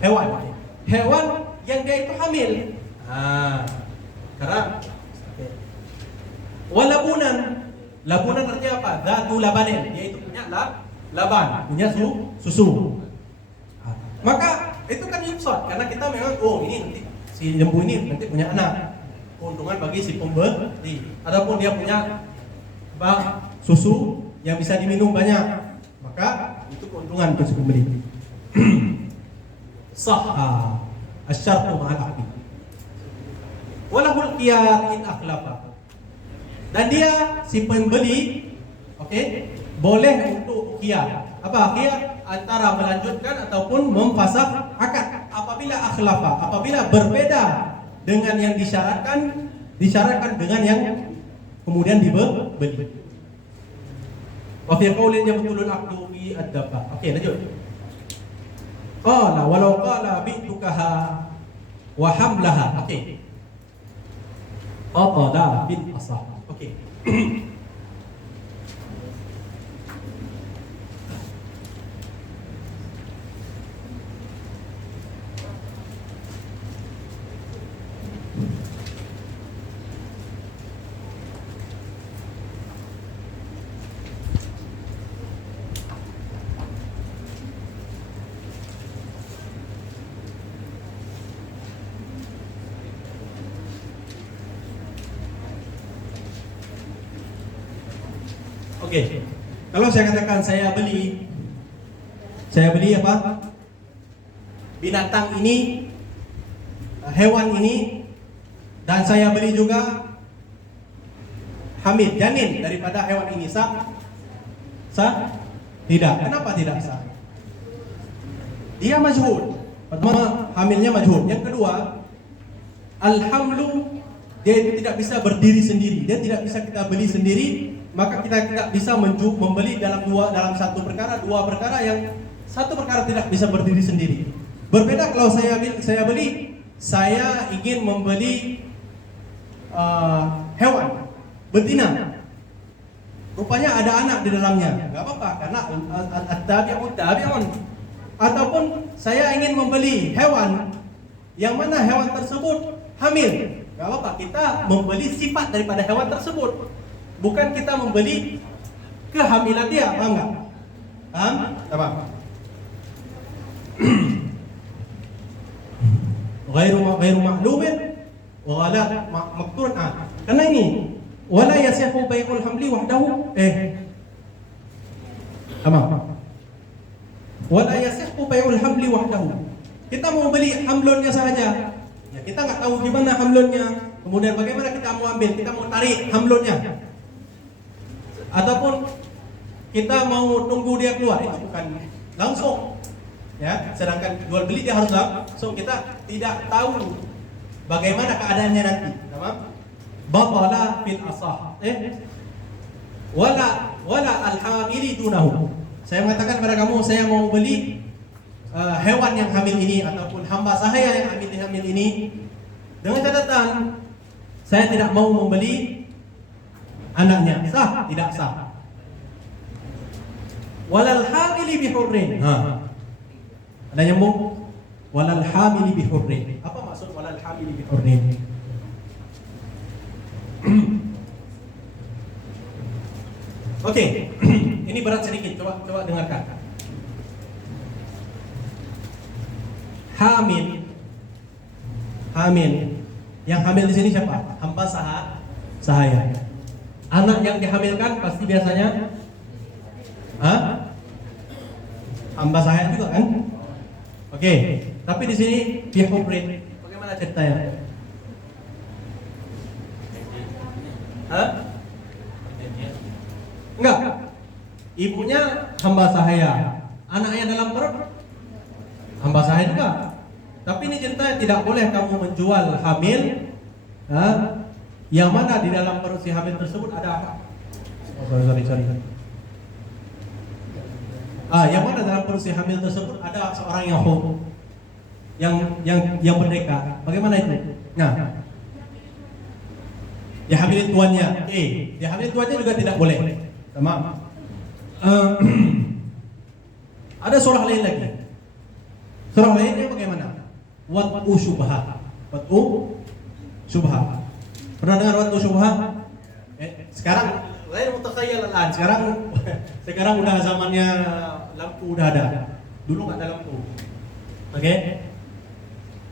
hewan. Hewan yang dia itu hamil. Karena walabunan. Labunan artinya apa? Dzatu labanin. Dia itu punya laban, punya susu. Maka itu kan yusot, karena kita memang ini nanti si lembu ini nanti punya anak. Keuntungan bagi si pembeli. Adapun dia punya susu yang bisa diminum banyak, maka itu keuntungan untuk si pembeli. Sahha asyartu ma'al aqdi. Walahul khiyar in akhlafa. Dan dia si pembeli, boleh untuk khiyar. Apa khiyar? Antara melanjutkan ataupun memfasakh akad apabila akhlafa, apabila berbeda dengan yang disyaratkan dengan yang kemudian dibeli. Wa fi qaulin yabtulul aqdu fi ad-dabba. Lanjut. Qala walau qala bi'tukaha wa hamlaha. Qala bil asah. Kalau saya katakan saya beli apa? Binatang ini, hewan ini, dan saya beli juga hamil, janin daripada hewan ini, sah? Tidak. Kenapa tidak sah? Dia majhul. Pertama, hamilnya majhul. Yang kedua, al-hamlu, dia itu tidak bisa berdiri sendiri. Dia tidak bisa kita beli sendiri. Maka kita tidak bisa membeli dalam satu perkara, dua perkara yang satu perkara tidak bisa berdiri sendiri. Berbeda kalau saya beli, saya ingin membeli hewan betina. Rupanya ada anak di dalamnya, nggak apa-apa karena at-tabi'un. Ataupun saya ingin membeli hewan yang mana hewan tersebut hamil, nggak apa-apa, kita membeli sifat daripada hewan tersebut. Bukan kita membeli kehamilan dia, paham nggak? Paham? Apa? Ghairu ma'lumin wa la maqturun. Karena ini wala yasihu bai'ul hamli wahdahu. Wala yasihu bai'ul hamli wahdahu. Kita mau beli hamlonnya saja. Ya, kita nggak tahu gimana hamlonnya. Kemudian bagaimana kita mau ambil? Kita mau tarik hamlonnya. Ataupun kita mau tunggu dia keluar, itu bukan langsung, ya. Sedangkan jual beli dia harus langsung. Kita tidak tahu bagaimana keadaannya nanti. Tamam? Batala fil asah. Wala al-hamili dunahu. Saya mengatakan kepada kamu, saya mau beli hewan yang hamil ini ataupun hamba sahaya yang hamil ini, dengan catatan saya tidak mau membeli anaknya. Sah? Tidak sah. Walal hamili bihurrin. Ada nyambung? Walal hamili bihurrin. Apa maksud walal hamili bihurrin? Ini berat sedikit. Coba dengarkan. Hamil. Yang hamil di sini siapa? Hamba sahaya. Anak yang dihamilkan pasti biasanya hamba sahaya juga kan? Tapi di sini bihurrin. Bagaimana ceritanya? Enggak. Ibunya hamba sahaya, anaknya dalam perut hamba sahaya juga. Tapi ini ceritanya tidak boleh kamu menjual hamil, yang mana di dalam perut si hamil tersebut ada apa? Sorry. Yang mana dalam perut si hamil tersebut ada seorang yang merdeka. Bagaimana itu? Nah, dia hamil tuannya. Dia hamil tuannya juga tidak boleh. Sama. Ada surah lain lagi. Surah lainnya bagaimana? Wad'u syubhat. Wad'u syubhat. Pernah dengar wad'u syubhat? Sekarang lain mutakhayal al-an. Sekarang udah zamannya lampu udah ada. Dulu nggak ada lampu. Oke?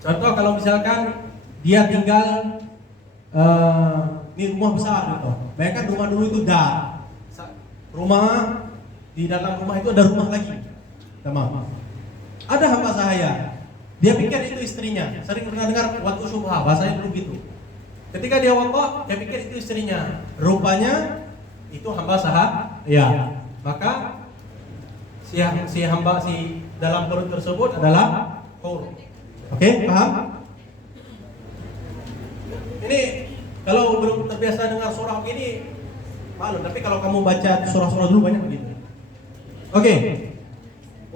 Contoh kalau misalkan dia tinggal ini rumah besar gitu. Bayangkan rumah dulu itu rumah di dalam rumah itu ada rumah lagi. Tamam. Ada hamba sahaya. Dia pikir itu istrinya. Sering pernah dengar wad'u syubhat, bahasanya dulu gitu. Ketika dia waqaf, dia pikir itu istrinya. Rupanya itu hamba sahaya. Ya. Maka si dalam perut tersebut adalah hur. Oke, paham? Ini kalau belum terbiasa dengar surah begini, malu. Tapi kalau kamu baca surah-surah dulu banyak begitu. Oke.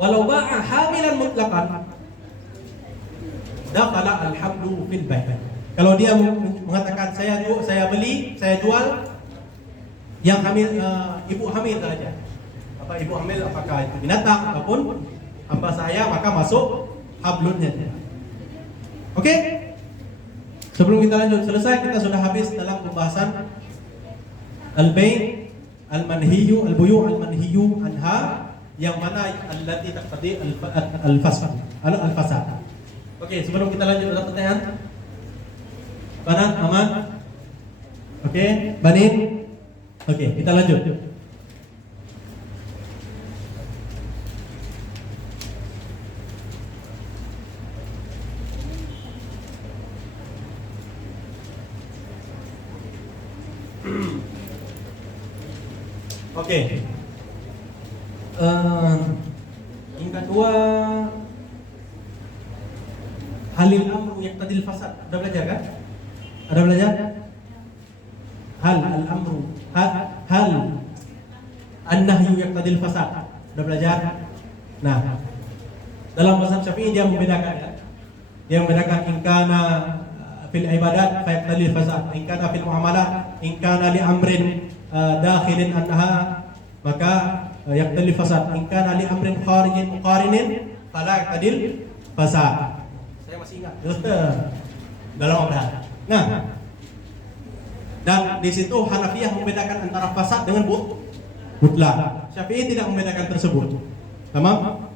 Walau ba'a hamilan mutlaqan dakhala alhamdu fil bait. Kalau dia mengatakan saya beli, saya jual yang hamil, ibu hamil saja. Apa ibu hamil, apakah itu binatang ataupun hamba saya, maka masuk hablunnya. Oke? Sebelum kita lanjut, selesai kita sudah habis dalam pembahasan al-bai', al-manhiyu, al-buyu' al-manhiyu anha, yang mana allati taqtadi al-fasad. Oke, sebelum kita lanjut ada pertanyaan? Banan, aman? Oke, Banin? Oke, kita lanjut. Oke. Yang kedua, halil amru yaqtadil fasad. Ada belajar kan? Ada belajar? Hal al-amru hal an-nahyu yaqtadil fasad. Ada belajar? Nah, dalam mazhab Syafi'i dia membedakan ya. Dia membedakan in kana fil ibadat fa yaqtadil fasad, in kana fil muamalah, in kana li amrin dakhilin anha maka yaqtadil fasad, in kana li amrin kharijin muqarinin fala yaqtadil fasad. Saya masih ingat dalam obrolan. Nah, dan di situ Hanafiyah membedakan antara fasad dengan mutlak. Syafi'i tidak membedakan tersebut. Tamam?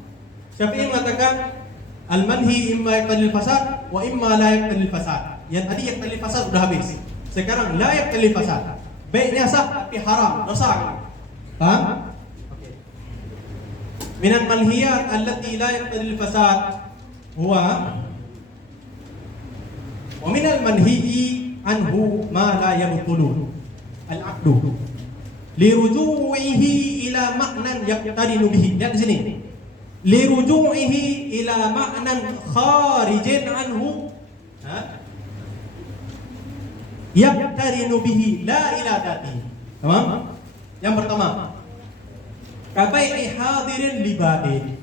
Syafi'i mengatakan al-manhi imma yaqtalil fasad wa imma la yaqtalil fasad. Yang tadi yaqtalil fasad sudah habis. Sekarang la yaqtalil fasad. Baiknya sah tapi haram, dosa. Paham? Oke. Minal manhiyat allati la yaqtalil fasad huwa wa minal manhiyi anhu ma la yabtulu al-aqdu liruju'ihi ila ma'nan yaqtarinu bihi. Lihat di sini. Liruju'ihi ila ma'nan kharijin anhu yaqtarinu bihi la ila dhatihi. Tamam? Yang pertama, kabai'i hadirin libadin.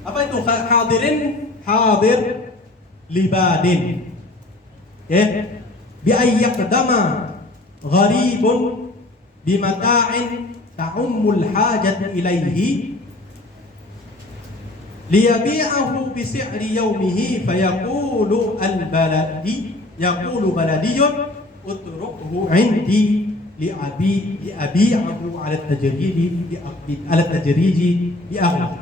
Apa itu hadirin? Hadir libadin. Ya, bi ayyaqdama gharibun bimata'in ta'ummul hajat ilaihi liyabi'ahu bi si'ri yawmihi fayaqulu al-baladi yaqulu baladiyun utrukhu 'indi li'abi'ahu 'ala at-tajridi bi aghla.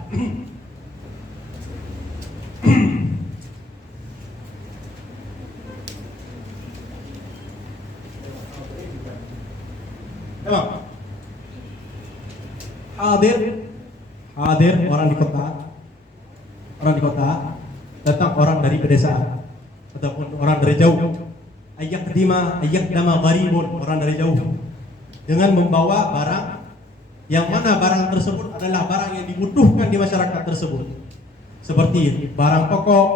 Tamam. Hadir orang di kota, datang orang dari pedesaan ataupun orang dari jauh. Ayyaqdama gharibun, orang dari jauh, dengan membawa barang yang mana barang tersebut adalah barang yang dibutuhkan di masyarakat tersebut, seperti barang pokok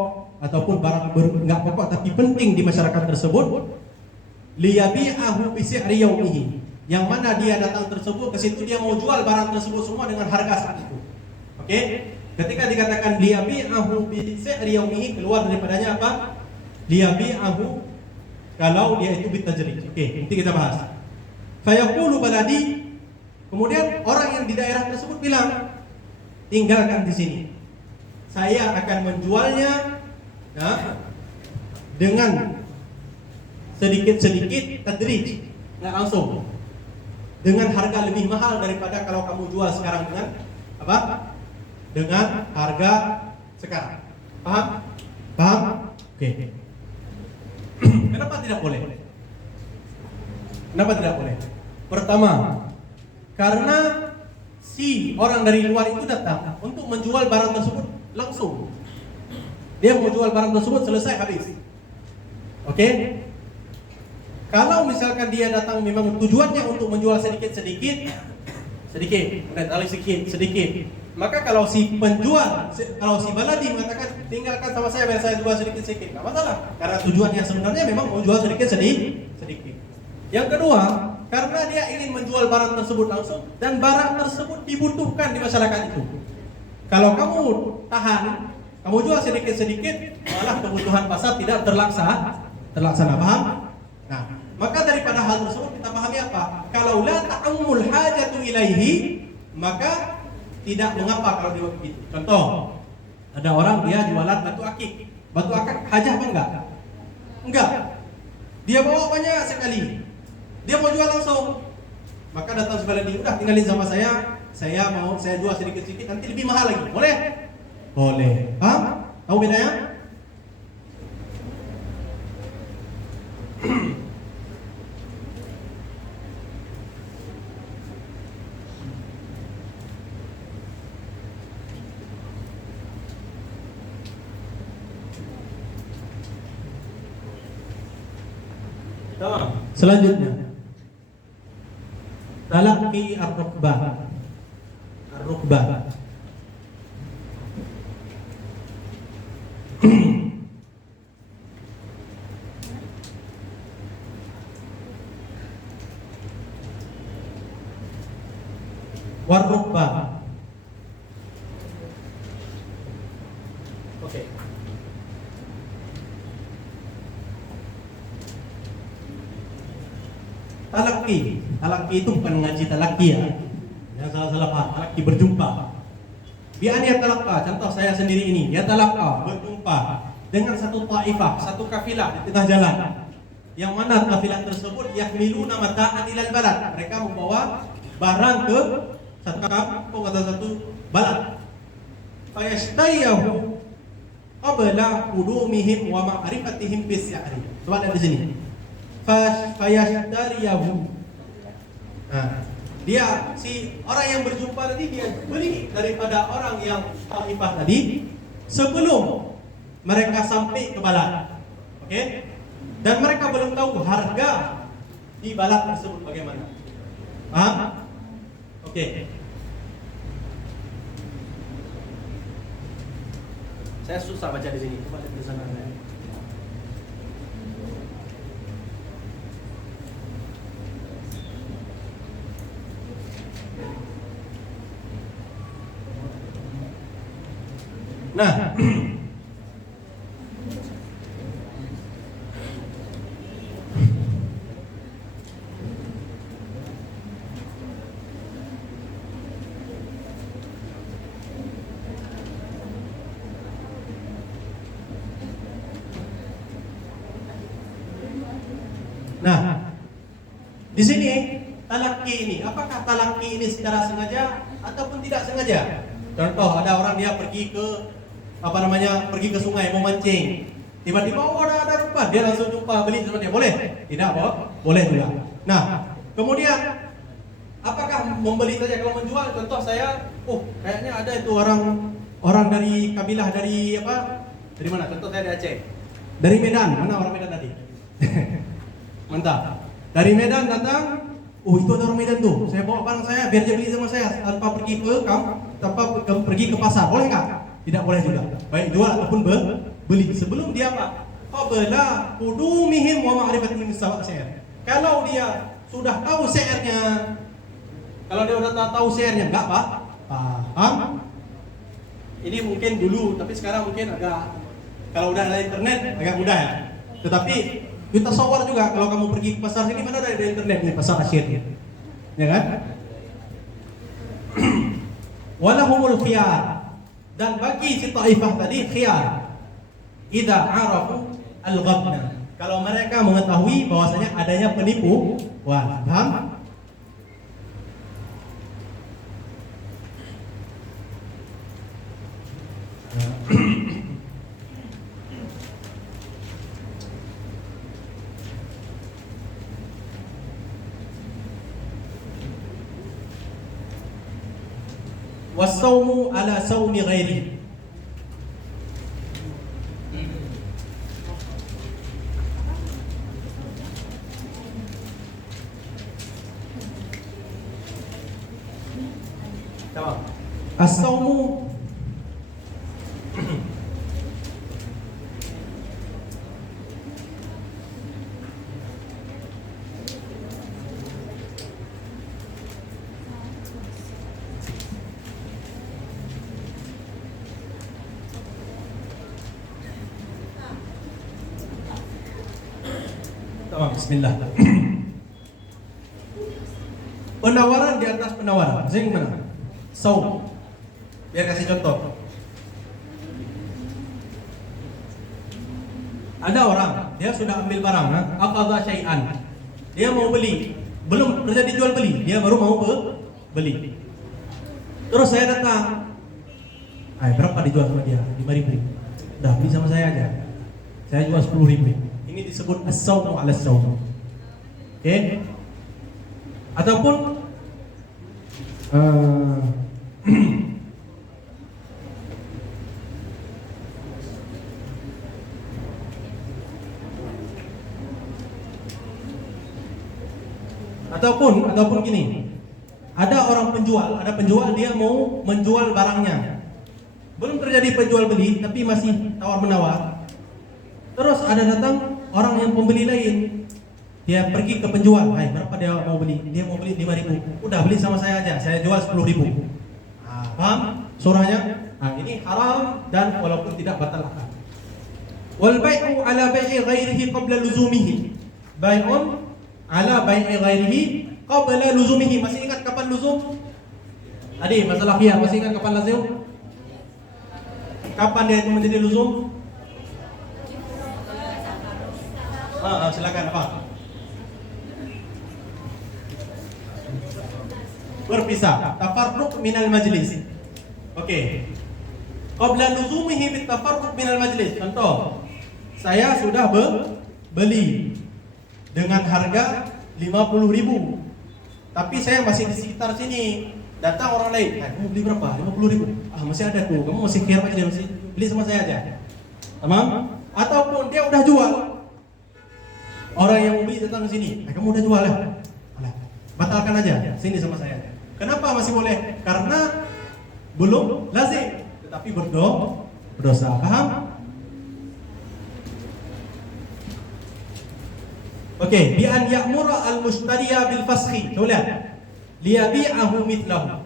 ataupun barang enggak pokok tapi penting di masyarakat tersebut. Liyabi'ahu bi si'ri yawmihi, yang mana dia datang tersebut ke situ dia mau jual barang tersebut semua dengan harga saat itu. Oke? Ketika dikatakan liyabi'ahu bi si'ri yawmihi, keluar daripadanya apa? Liyabi'ahu, kalau dia itu bitajrid. Oke, nanti kita bahas. Fayaqulu baladi, kemudian orang yang di daerah tersebut bilang, tinggalkan di sini. saya akan menjualnya dengan sedikit-sedikit tadrij, nggak langsung, dengan harga lebih mahal daripada kalau kamu jual sekarang dengan apa? Dengan harga sekarang. Paham? Paham? Oke. Kenapa tidak boleh? Kenapa tidak boleh? Pertama, karena si orang dari luar itu datang untuk menjual barang tersebut langsung. Dia mau jual barang tersebut selesai habis. Oke? Kalau misalkan dia datang memang tujuannya untuk menjual sedikit-sedikit, kemudian sedikit, maka kalau si penjual, kalau si baladi mengatakan tinggalkan sama saya biar saya jual sedikit-sedikit, nggak masalah, karena tujuannya sebenarnya memang mau jual sedikit-sedikit. Yang kedua, karena dia ingin menjual barang tersebut langsung dan barang tersebut dibutuhkan di masyarakat itu. Kalau kamu tahan, kamu jual sedikit-sedikit, malah kebutuhan pasar tidak terlaksana, paham? Nah, maka daripada hal tersebut kita pahami apa? Kalau la ta'ammul hajatu ilaihi, maka tidak mengapa kalau dia begitu. Contoh, ada orang dia jualan batu akik. Batu akik hajah apa enggak? Enggak. Dia bawa banyak sekali. Dia mau jual langsung. Maka datang sebelah dia, udah tinggalin sama saya mau saya jual sedikit-sedikit, nanti lebih mahal lagi. Boleh? Boleh. Paham? Tahu bedanya? Selanjutnya, talaqi ar-rukbah. War-rukbah. Oke. Talaqi itu bukan ngaji talaqi ya. Jangan salah-salah paham. Talaqi berjumpa. Bi an yatalaqqa, contoh saya sendiri ini, yatalaqqa, berjumpa dengan satu taifah, satu kafilah di tengah jalan. Yang mana kafilah tersebut yahmiluna mata'an ilal balad. Mereka membawa barang ke satu kampung atau satu balad. Fayashtayyahu qabla qudumihim wa ma'rifatihim bis-sa'ri. Coba lihat di sini. Fayashtariyahu. Nah, dia si orang yang berjumpa tadi dia beli daripada orang yang taifah tadi sebelum mereka sampai ke balad. Oke? Dan mereka belum tahu harga di balad tersebut bagaimana. Paham? Oke. Saya susah baca di sini. Coba lihat di sana. Nah, di sini talaqi ini, apakah talaqi ini secara sengaja ataupun tidak sengaja? Contoh, ada orang dia pergi ke sungai mau mancing. Tiba-tiba ada rupa, dia langsung jumpa beli sama dia. Boleh? Tidak, boleh juga. Nah, kemudian apakah membeli saja? Kalau menjual, contoh saya, kayaknya ada itu orang dari kabilah dari apa? Dari mana? Contoh saya dari Aceh. Dari Medan. Mana orang Medan tadi? Mantap. Dari Medan datang, itu ada orang Medan tuh. Saya bawa barang saya biar dia beli sama saya tanpa pergi ke pasar. Boleh nggak? Tidak boleh juga. Baik jual ataupun beli. Sebelum dia apa? Qabla qudumihim wa ma'rifatihim bis-sa'ir. Kalau dia sudah tahu syairnya, kalau dia sudah tahu syairnya, enggak Pak? Paham? Ini mungkin dulu, tapi sekarang mungkin agak, kalau udah ada internet agak mudah ya. Tetapi kita sawar juga kalau kamu pergi ke pasar sini, mana ada internet nih, pasar asyir, ya kan? Walahumul khiyar. Dan bagi si taifah tadi khiyar idza arafu al-ghabna, kalau mereka mengetahui bahwasanya adanya penipu. Wah, paham? Wasaumu ala saumi ghairi. Tamam. As-saumu Bismillah. Penawaran di atas penawaran. Maksudnya gimana? Saum. Biar kasih contoh. Ada orang, dia sudah ambil barang, aqadha syai'an. Dia mau beli, belum terjadi jual beli, dia baru mau beli. Terus saya datang. Berapa dijual sama dia? 5.000. Udah beli sama saya aja. Saya jual 10.000. Ini disebut as-sawmu ala as-sawm. Oke? Ataupun ataupun gini. Ada orang penjual, ada penjual dia mau menjual barangnya. Belum terjadi penjual beli tapi masih tawar-menawar. Terus ada datang orang yang pembeli lain. Dia pergi ke penjual, berapa dia mau beli? Dia mau beli 5.000. Udah beli sama saya aja, saya jual 10.000. Paham surahnya? Ini haram dan walaupun tidak batal akad. Wal bai'u ala bai'i ghairihi qabla luzumihi. Bai'un ala bai'i ghairihi qabla luzumihi. Masih ingat kapan luzum? Tadi masalah khiyar, masih ingat kapan lazim? Kapan dia itu menjadi luzum? Silakan apa? Berpisah, tafarruq minal majlis. Oke. Qabla luzumihi bit tafarruq minal majlis. Contoh, saya sudah beli dengan harga 50.000. Tapi saya masih di sekitar sini. Datang orang lain, kamu beli berapa? 50.000. Masih ada tuh. Kamu masih kira aja, masih beli sama saya aja. Tamam? Ataupun dia udah jual. Orang yang mau beli datang ke sini, kamu udah jual ya? Batalkan aja, sini sama saya. Kenapa masih boleh? Karena belum lazim, tetapi berdosa. Paham? Oke, bi an ya'mura al-mushtariya bil fasxi. Coba lihat. Liyabi'ahu mithlahu.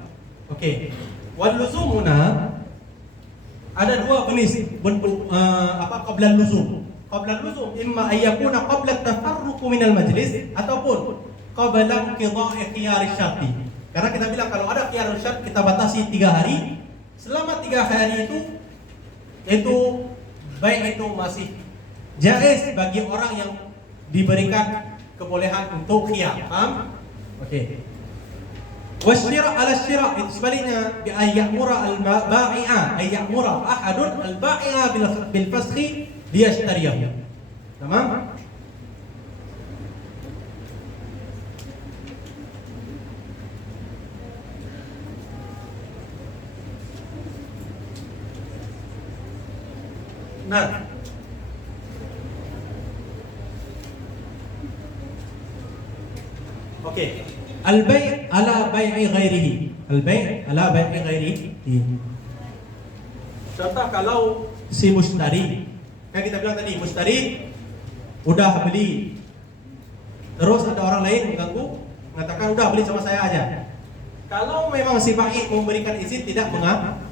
Oke. Wal luzumuna ada dua jenis qabla luzum. Qabla luzum imma ay yakuna qabla at-tafarruq min al-majlis ataupun qabla inqidha'i khiyar syarti. Karena kita bilang kalau ada khiyar syart kita batasi 3 hari. Selama 3 hari itu baik itu masih jaiz bagi orang yang diberikan kebolehan untuk khiyar. Paham? Oke. Wasyira' ala syira' itu sebaliknya bi ayyamura al-ba'i'a ayyamura ahadun al-ba'i'a bil fasxi liyashtariyahu. Tamam? Nah, oke. Al-bai' ala bai'i ghairihi. Al-bai' ala bai'i ghairihi. Contoh kalau si mustari, kan kita bilang tadi mustari udah beli, terus ada orang lain mengganggu, mengatakan udah beli sama saya aja. Kalau memang si bai' memberikan izin tidak mengapa.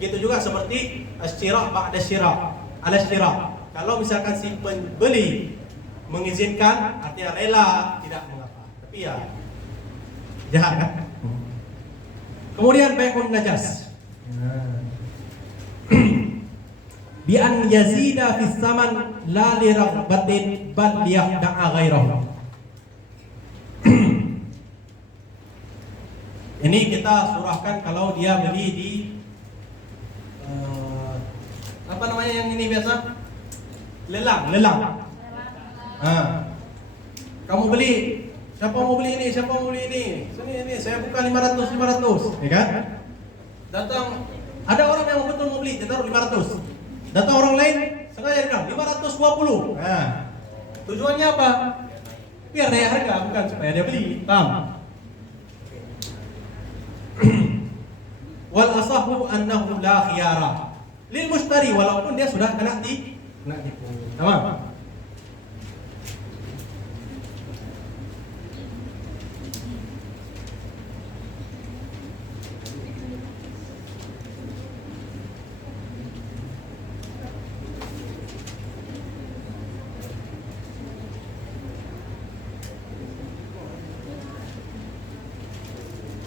Begitu juga seperti asyira' ba'da syira', ala syira'. Kalau misalkan si pembeli mengizinkan, artinya rela, tidak mengapa. Tapi ya jahat kan? Kemudian bai'un najas. bi an yazida fis saman la li raghbatin bal liyahda'a ghairahu. Ini kita surahkan kalau dia beli di apa namanya yang ini biasa? Lelang. Kamu beli, siapa mau beli ini? Sini ini, saya buka 500, ya kan? Datang, ada orang yang betul mau beli, dia taruh 500. Datang orang lain, sengaja bilang 520. Nah, tujuannya apa? Biar naik harga, bukan supaya dia beli. Paham? Wal asahu annahu la khiyara lil mushtari, walaupun dia sudah kena tipu. Tamam.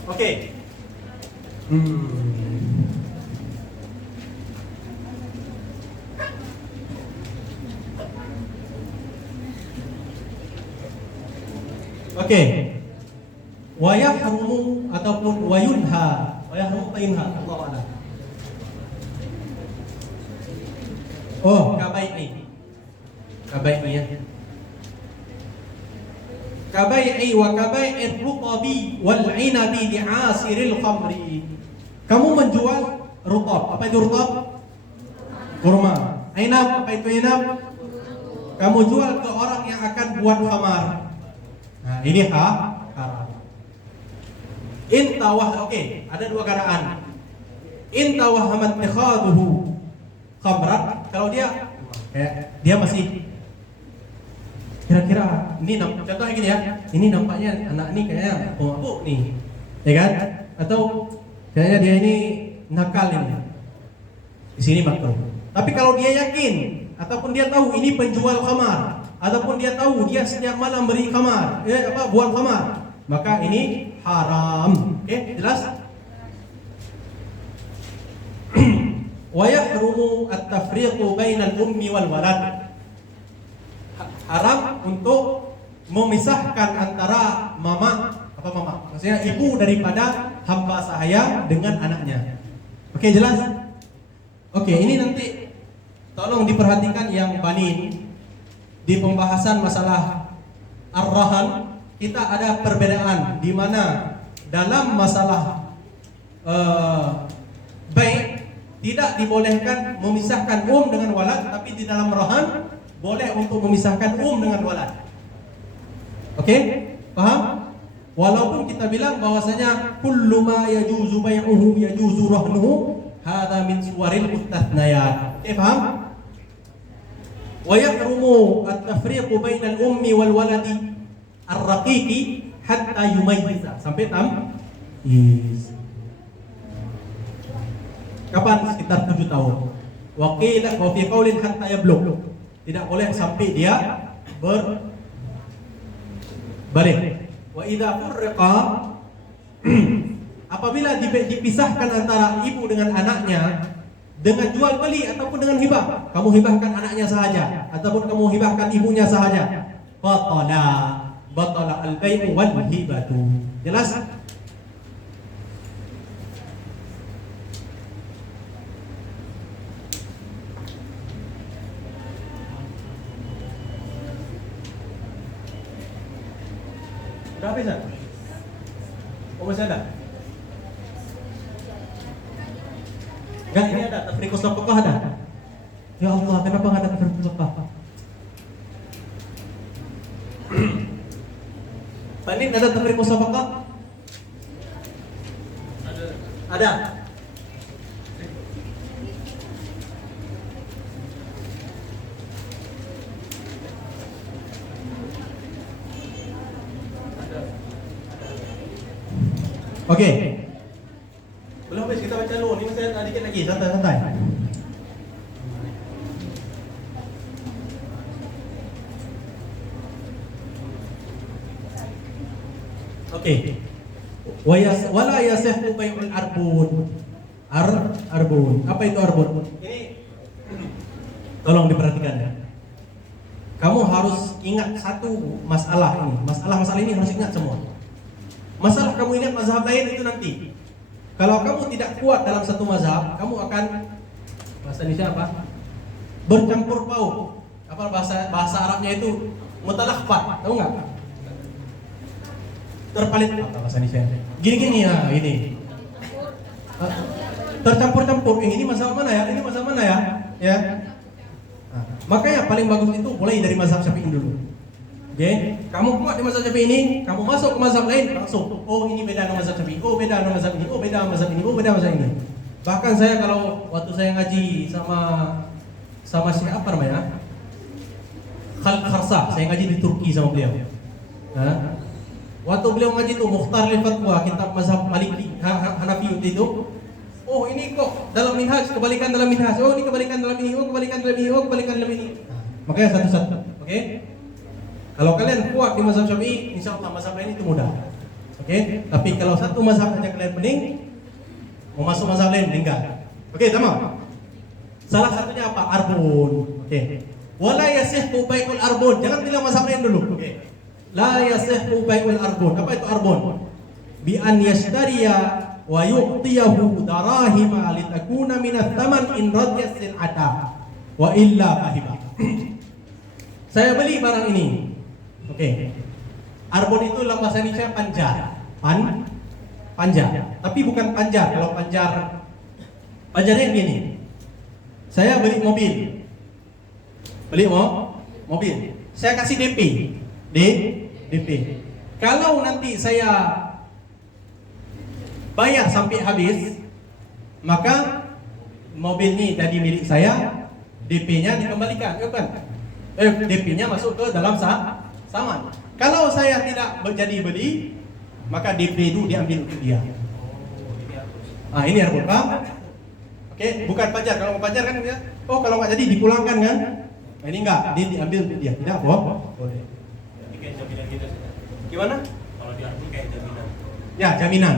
Oke. Oke. Wa yahrumu ataupun wa yunha. Wa yahrumu yunha. Allahu a'lam. Oh, kabai'i ya. Kabai'i wa kabai'ir rutabi wal 'inabi li'asiril khamri. Kamu menjual rutab. Apa itu rutab? Kurma. Inab, apa itu inab? Kamu jual ke orang yang akan buat khamar. Nah, ini haram. Oke, ada dua keadaan. Intawahamat tikhaduhu khamrat, kalau dia masih kira-kira ini contohnya gini ya. Ini nampaknya anak ini kayaknya pemabuk nih. Ya kan? Atau kayaknya dia ini nakal ini. Di sini makruh. Tapi kalau dia yakin ataupun dia tahu ini penjual khamar, ataupun dia tahu dia setiap malam beri khamar, buat khamar, maka ini haram. Oke, jelas? Wa yahrumu at-tafriqu bainal ummi wal walad. Haram untuk memisahkan antara mama, maksudnya ibu daripada hamba sahaya dengan anaknya. Oke, jelas? Oke, ini nanti tolong diperhatikan yang banin. Di pembahasan masalah ar-rahan kita ada perbedaan di mana dalam masalah baik tidak dibolehkan memisahkan dengan walad, tapi di dalam rahan boleh untuk memisahkan dengan walad. Oke? Paham? Walaupun kita bilang bahwasanya kullu ma yajuzu bai'uhu yajuzu rahnuhu, hadza min suwaril mustathnayat. Oke, paham? Wa yahrumu at-tafriqu bainal ummi wal waladi ar-raqiqi hatta yumayyiza. Sampai yes. Kapan? Sekitar 7 tahun. Wa qila wa fi qaulin hatta yablugh. Tidak boleh sampai dia berbalik. Wa idza furriqa, apabila dipisahkan antara ibu dengan anaknya dengan jual beli ataupun dengan hibah, kamu hibahkan anaknya sahaja ataupun kamu hibahkan ibunya sahaja, batala al-bai'u wal hibatu. Jelas? Udah habis kan? Oh, masih ada? Enggak, ini ada tafriqus shafaqah ada. Ya Allah, kenapa enggak ada tafriqus shafaqah? Panin ada tafriqus shafaqah? Ada. Oke. Belum habis, kita baca dulu. Ini masih ada dikit lagi, santai-santai. Oke. Wala yasihhu bai'ul arbun. Arbun. Apa itu arbun? Ini Tolong diperhatikan ya. Kamu harus ingat satu masalah ini. Masalah-masalah ini harus ingat semua. Masalah kamu ingat mazhab lain itu nanti. Kalau kamu tidak kuat dalam satu mazhab, kamu akan bahasa Indonesia apa? Bercampur baur. Apa bahasa Arabnya itu mutalakfat, tahu nggak? Terpalit apa bahasa Indonesia? Gini-gini ya, ini. Tercampur-campur. Ini mazhab mana ya? Ini mazhab mana ya? Ya. Nah, makanya paling bagus itu mulai dari mazhab Syafi'i dulu. Oke, kamu kuat di mazhab Syafi'i ini, kamu masuk ke mazhab lain langsung. Oh, ini beda dengan mazhab Syafi'i. Oh, beda dengan mazhab ini. Oh, beda dengan mazhab ini. Oh, beda dengan mazhab ini. Bahkan saya kalau waktu saya ngaji sama siapa namanya? Khalid Kharsa, saya ngaji di Turki sama beliau. Nah, waktu beliau ngaji itu Mukhtar li Fatwa, kitab mazhab Maliki Hanafi itu. Oh, ini kok dalam minhaj, kebalikan dalam minhaj. Oh, ini kebalikan dalam ini. Oh, kebalikan dalam ini. Oh, kebalikan dalam ini. Makanya satu-satu. Oke? Kalau kalian kuat di mazhab Syafi'i, insyaallah mazhab lain itu mudah. Oke? Tapi kalau satu mazhab saja kalian pening, mau masuk mazhab lain meninggal. Oke, tamam. Salah satunya apa? Arbun. Oke. Wala yasihhu bai'ul arbun. Jangan bilang mazhab lain dulu. Oke. La yasihhu bai'ul arbun. Apa itu arbun? Bi an yashtariya wa yu'tiyahu darahima litakuna minat thaman in radiyas sil'ata wa illa fahiba. Saya beli barang ini. Oke. Arbon itu dalam bahasa Indonesia panjar. Panjar. Tapi bukan panjar. Kalau panjarnya gini. Saya beli mobil. Mobil. Saya kasih DP. DP. Kalau nanti saya bayar sampai habis, maka mobil ini jadi milik saya, DP-nya dikembalikan, kan? DP-nya masuk ke dalam saman. Kalau saya tidak jadi beli, maka DP itu diambil untuk dia. Nah, ini arbon, Pak. Oke, bukan pajar. Kalau mau pajar kan ya. Oh, kalau nggak jadi dipulangkan kan? Nah, ini enggak, dia diambil untuk dia. Tidak, boleh. Ini kayak jaminan gitu. Gimana? Kalau di arbon kayak jaminan. Ya, jaminan.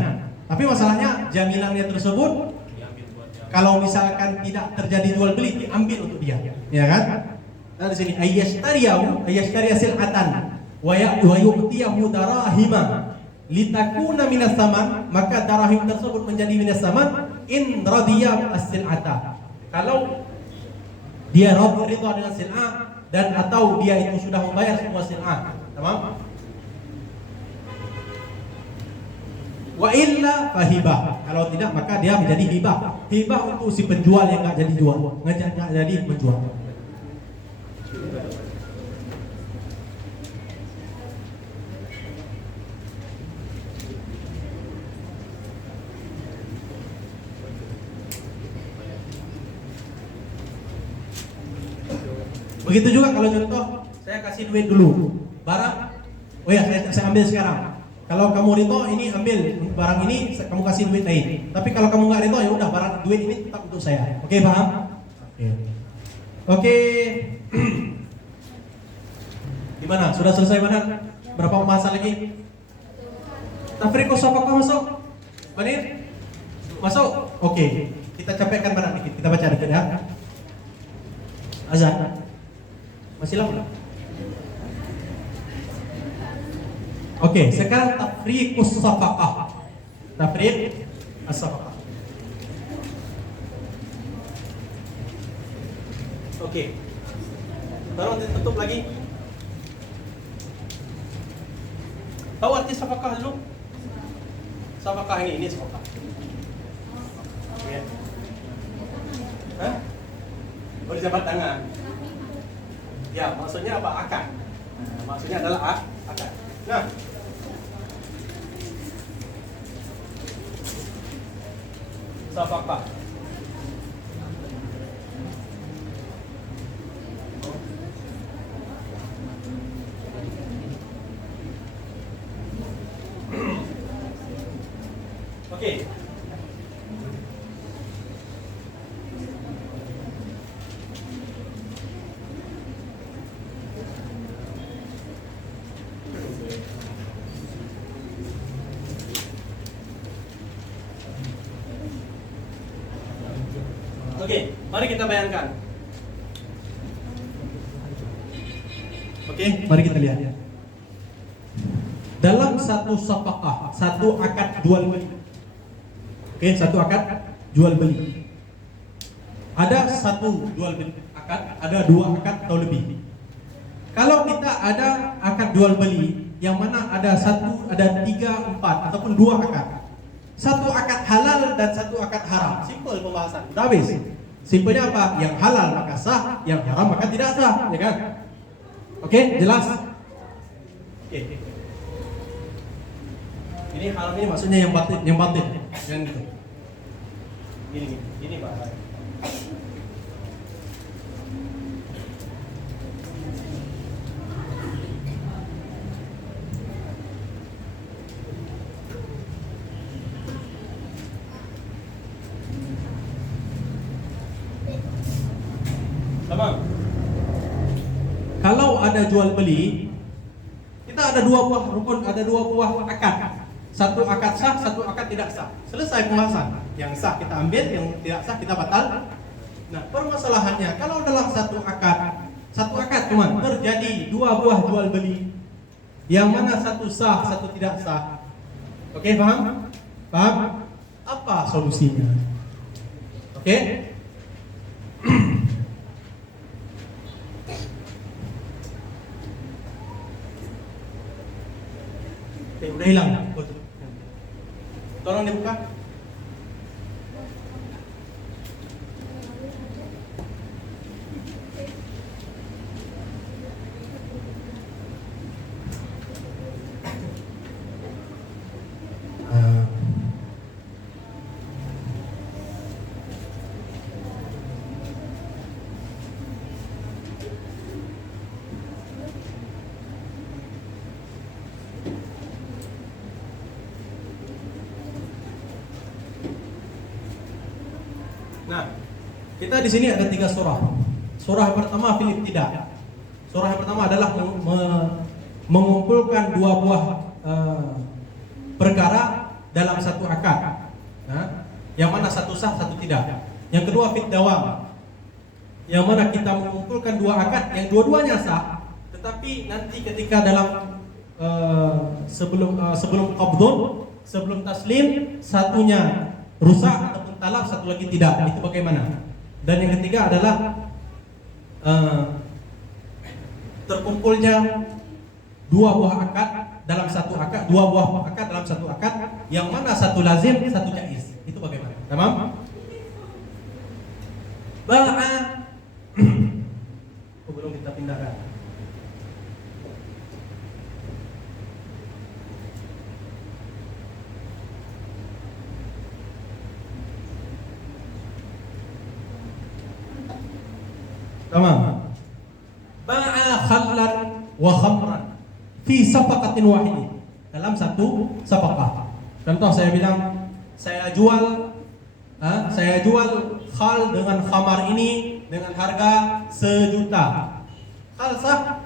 Tapi masalahnya jaminannya tersebut Diambil buat dia. kalau misalkan tidak terjadi jual beli diambil untuk dia, ya kan? Nah di sini ayyashtariya sil'atan wa yu'tiyahu darahima litakuna minas saman, maka darahim tersebut menjadi minas saman in radiya as-sil'ata. Kalau dia ridha dengan sil'ah dan atau dia itu sudah membayar semua sil'ah, tamam? Wa illa fahibah. Kalau tidak maka dia menjadi hibah. Hibah untuk si penjual yang enggak jadi jual, enggak jadi menjual. Begitu juga kalau contoh saya kasih duit dulu barang, oh ya saya ambil sekarang. Kalau kamu rito ini ambil barang ini, kamu kasih duit lain. Tapi kalau kamu nggak rito ya udah barang duit ini tetap untuk saya. Oke, paham? Oke. Gimana? Sudah selesai mana? Berapa pembahasan lagi? Tafriqus Shafaqah masuk? Banir? Masuk? Oke. Kita capekkan barang dikit. Kita baca dikit ya. Azan. Masih lama? Oke, sekarang tafriqus shafaqah. Tafriq as-shafaqah. Oke. Taruh tutup lagi. Tahu arti shafaqah dulu? Shafaqah ini shafaqah. Ya. Hah? Berjabat tangan. Ya, maksudnya apa? Akad. Nah, maksudnya adalah akad. Nah, shafaqah. Oke. Oke, mari kita bayangkan. Oke, mari kita lihat. Dalam satu safaqah, satu akad jual beli. Oke, satu akad jual beli. Ada satu jual beli akad, ada dua akad atau lebih. Kalau kita ada akad jual beli yang mana ada satu, ada tiga, empat ataupun dua akad. Satu akad halal dan satu akad haram. Simpel pembahasan. Udah habis. Simpelnya apa? Yang halal maka sah, yang haram maka tidak sah, ya kan? Oke, jelas? Oke. Ini haram ini maksudnya yang batin, jangan gitu. Ini Pak. Tamam. Kalau ada jual beli, kita ada dua buah rukun, ada dua buah akad. Satu akad sah, satu akad tidak sah. Selesai pembahasan. Yang sah kita ambil, yang tidak sah kita batal. Nah, permasalahannya kalau dalam satu akad teman terjadi dua buah jual beli, yang mana satu sah, satu tidak sah. Oke, paham? Paham? Apa solusinya? Oke? Udah hilang. Tolong dibuka. Nah, kita di sini ada 3 surah. Surah yang pertama fil ibtida. Surah yang pertama adalah mengumpulkan dua buah perkara dalam satu akad. Nah, yang mana satu sah, satu tidak. Yang kedua fit dawam. Yang mana kita mengumpulkan dua akad yang dua-duanya sah, tetapi nanti ketika dalam sebelum qabdun, sebelum taslim, satunya rusak ataupun talak, satu lagi tidak. Itu bagaimana? Dan yang ketiga adalah terkumpulnya dua buah akad dalam satu akad, dua buah akad dalam satu akad, yang mana satu lazim, satu jaiz. Itu bagaimana? Tamam? Ba'a belum kita pindahkan. Tamam. Ba'a khallan wa khamran fi safaqatin wahidah, dalam satu safaqah. Contoh saya bilang saya jual khal dengan khamar ini dengan harga 1 juta. Khal sah?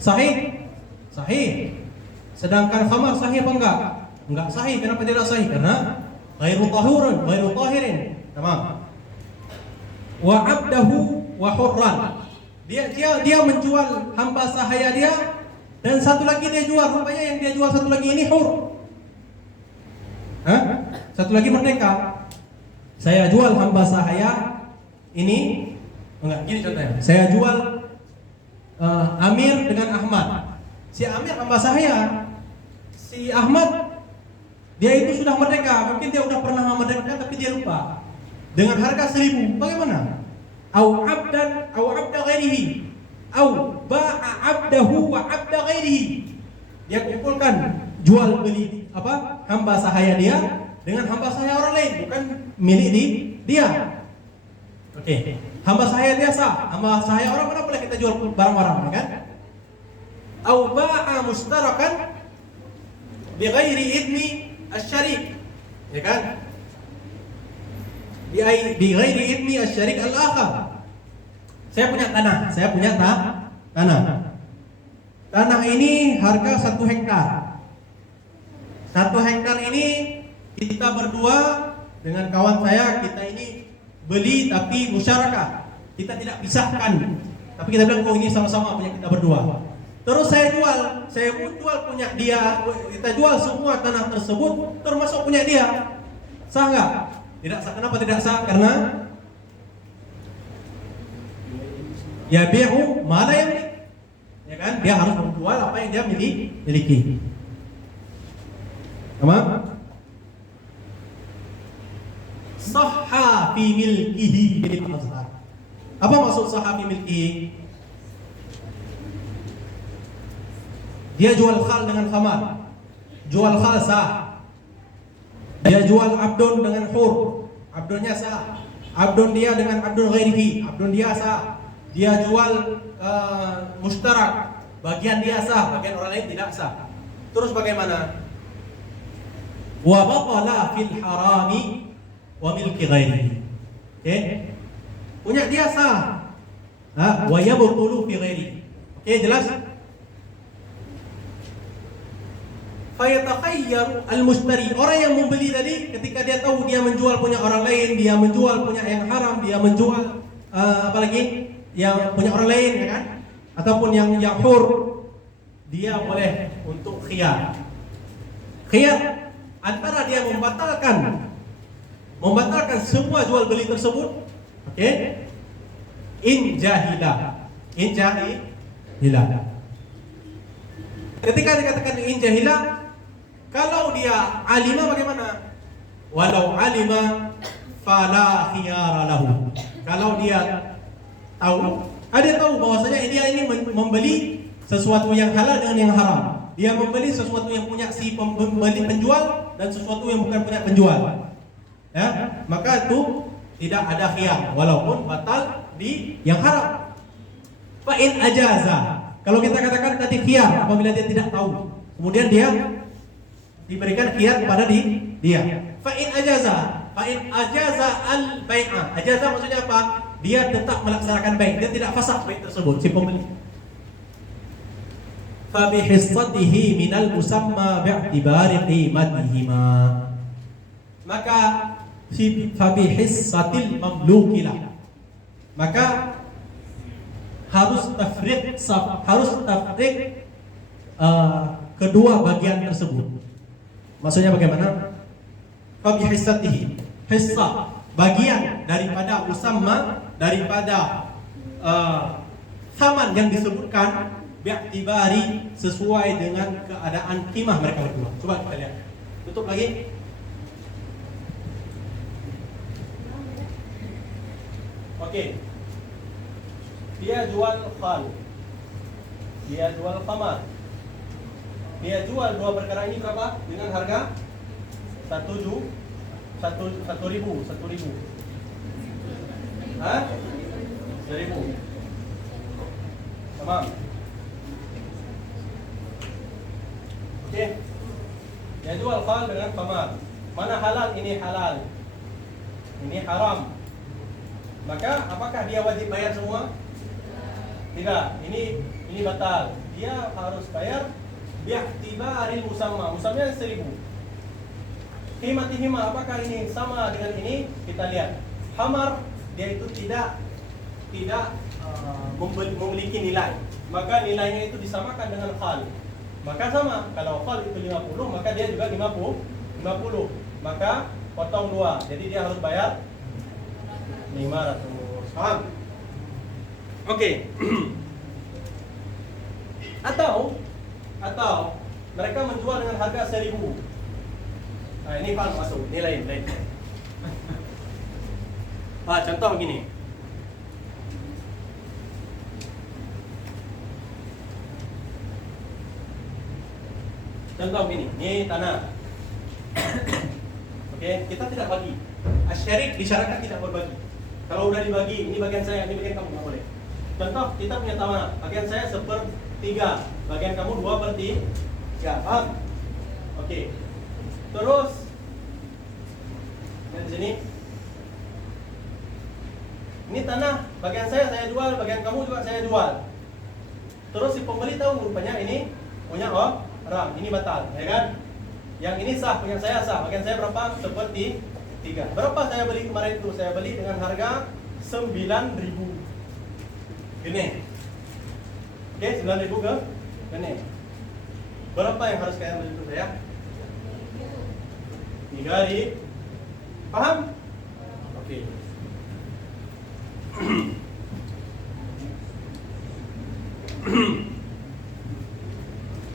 Sahih? Sahih. Sedangkan khamar sahih apa enggak? Enggak sahih. Kenapa tidak sahih? Karena ghairu tahirin. Tamam. Wa abdahu wa hurran. Dia menjual hamba sahaya dia, dan satu lagi dia jual, rupanya yang dia jual satu lagi ini hur. Satu lagi merdeka. Saya jual hamba sahaya ini, enggak gini contohnya. Saya jual Amir dengan Ahmad. Si Amir hamba sahaya, si Ahmad dia itu sudah merdeka. Mungkin dia udah pernah merdeka tapi dia lupa. Dengan harga 1.000, bagaimana? Au abda ghairihi, au ba'a abdahu wa abda ghairihi. Dia kumpulkan jual beli hamba sahaya dia dengan hamba sahaya orang lain, bukan milik dia. Oke. Hamba sahaya dia sah, hamba sahaya orang mana boleh kita jual barang-barang, kan? Au ba'a mustarakan bi ghairi idni asy-syarik, ya kan? Bi ghairi idni asy-syarik al-akhar. Saya punya tanah. Tanah ini harga 1 hektar. 1 hektar ini kita berdua dengan kawan saya, kita ini beli tapi musyarakah. Kita tidak pisahkan Tapi kita bilang, oh ini sama-sama punya kita berdua. Terus saya jual punya dia, kita jual semua tanah tersebut, termasuk punya dia. Sah nggak? Tidak sah. Kenapa tidak sah? Karena ya bi'u mana yang ya kan? Dia harus menjual apa yang dia miliki. Sama? Sahha fi milkihi bil azhar. Apa maksud sahha fi milkihi? Dia jual khal dengan khamar. Jual khal sah. Dia jual abdun dengan hur. Abdunnya sah. Abdun dia dengan abdun ghairihi. Abdun dia sah. Dia jual mustarak. Bagian dia sah, bagian orang lain tidak sah. Terus bagaimana? Wa batala fil harami wa milki ghairihi. Oke? Punya dia sah. Wa yabtulu fi ghairihi. Oke, jelas? Fayatakhayyar al-mushtari, orang yang membeli tadi ketika dia tahu dia menjual punya orang lain, dia menjual punya yang haram, dia menjual apalagi yang punya orang lain, ya kan? Ataupun yang hur, dia boleh untuk khiyar. Khiyar antara dia membatalkan semua jual beli tersebut, oke? In jahilah. Ketika dikatakan in jahilah, kalau dia alima bagaimana? Walau alima fala khiyara lahu. Kalau dia tahu bahwasanya dia ini membeli sesuatu yang halal dengan yang haram. Dia membeli sesuatu yang punya si pembeli penjual dan sesuatu yang bukan punya penjual. Ya, maka itu tidak ada khiyar walaupun batal di yang haram. Fa in ajaza. Kalau kita katakan tadi khiyar apabila dia tidak tahu, kemudian dia diberikan khiyar kepada dia. Fa in ajaza al-bai'a. Ajaza maksudnya apa? Dia tetap melaksanakan baik, dia tidak fasakh baik tersebut si pembeli. Fa bi hissatihi minal musamma bi'tibari qimatihima. Maka si fa bi hissatil mamlukilah. Maka harus tafriq kedua bagian tersebut. Maksudnya bagaimana? Fa bi hissatihi, hissah bagian daripada musamma, daripada thaman yang disebutkan bi'tibari sesuai dengan keadaan qimah mereka berdua. Coba kita lihat. Tutup lagi. Oke. Dia jual khal. Dia jual khamar. Dia jual dua perkara ini berapa? Dengan harga 1.000. Hah? 1.000. Tamam. Oke. Dia jual khal dengan khamar. Mana halal? Ini halal. Ini haram. Maka apakah dia wajib bayar semua? Tidak. Ini batal. Dia harus bayar bi'tibaril musamma. Musammanya 1.000. Qimatihima, apakah ini sama dengan ini? Kita lihat. Hamar dia itu tidak memiliki nilai. Maka nilainya itu disamakan dengan khal. Maka sama. Kalau khal itu 50, maka dia juga 50. Maka potong 2. Jadi dia harus bayar 500. Paham? Oke. Atau mereka menjual dengan harga 1.000. Nah, ini paham masuk. Ini lain. Contoh begini. Ini tanah. Oke, kita tidak bagi. Asyarik disyaratkan tidak berbagi. Kalau udah dibagi, ini bagian saya, ini bagian kamu, nggak boleh. Contoh, kita punya tanah, bagian saya 1/3, bagian kamu 2/3. Paham? Oke. Terus di sini, ini tanah, bagian saya jual, bagian kamu juga saya jual. Terus si pembeli tahu rupanya ini punya orang, ini batal, ya kan? Yang ini sah, punya saya sah, bagian saya berapa? 1/3. Berapa saya beli kemarin itu? Saya beli dengan harga 9.000. Gini, Oke, 9.000 ke ini. Berapa yang harus kalian beli saya? 3.000. Paham? Oke.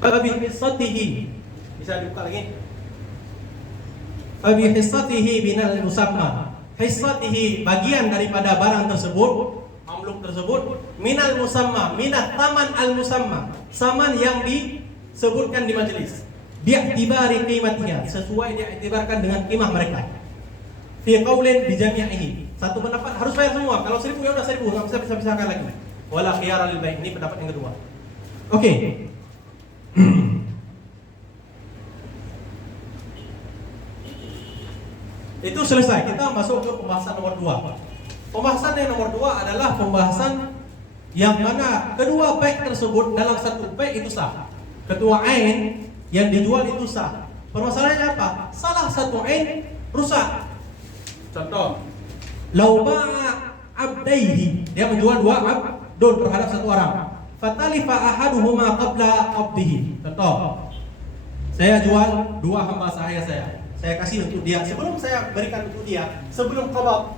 Fabi hissatihi. Bisa dibuka lagi. Fabi hissatihi binal musamma. Hissatihi bagian daripada barang tersebut, mamluk tersebut, minal musamma, minat taman al musamma, saman yang disebutkan di majelis. Bi'tibari qimatiha, sesuai diiktibarkan dengan qimah mereka. Fi qaulin bi jami'ihi. Satu pendapat harus bayar semua. Kalau 1.000 ya udah 1.000, enggak bisa pisah-pisahkan lagi. Wala khiyara lil bai'. Ini pendapat yang kedua. Oke. Itu selesai. Kita masuk ke pembahasan nomor 2. Pembahasan yang nomor 2 adalah pembahasan yang mana kedua baik tersebut dalam satu baik itu sah. Kedua ain yang dijual itu sah. Permasalahannya apa? Salah satu ain rusak. Contoh, lau ba'a abdaihi, dia menjual 2 abdun terhadap satu orang. Fatalifa ahaduhuma qabla qabdihi. Contoh, saya jual 2 hamba saya kasih untuk dia sebelum saya berikan untuk dia, sebelum qabad.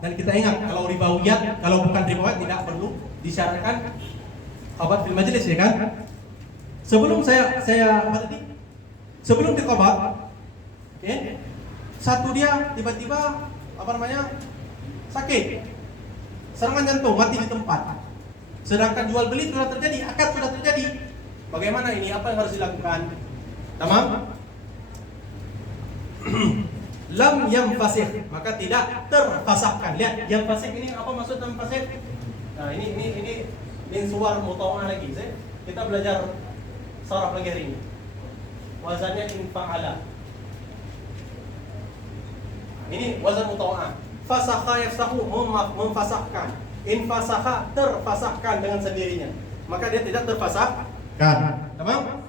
Dan kita ingat kalau ribawiyat, kalau bukan ribawiyat tidak perlu disyaratkan qabad fil majlis, ya kan? Sebelum saya apa tadi? Sebelum diqabad, okay? Satu dia tiba-tiba sakit, serangan jantung, mati di tempat. Sedangkan jual beli sudah terjadi, akad sudah terjadi. Bagaimana ini? Apa yang harus dilakukan? Tamam? Lam yang fasih, maka tidak terfasahkan. Lihat, yang fasih ini apa maksud yang fasih? Nah, ini suar mutawa'ah lagi. Kita belajar saraf lagi hari ini. Wazannya infa'ala. Ini wazan mutawa'ah. Fasakha yafsahu, memfasahkan. Infasakha, terfasahkan dengan sendirinya. Maka dia tidak terfasahkan. Tamam?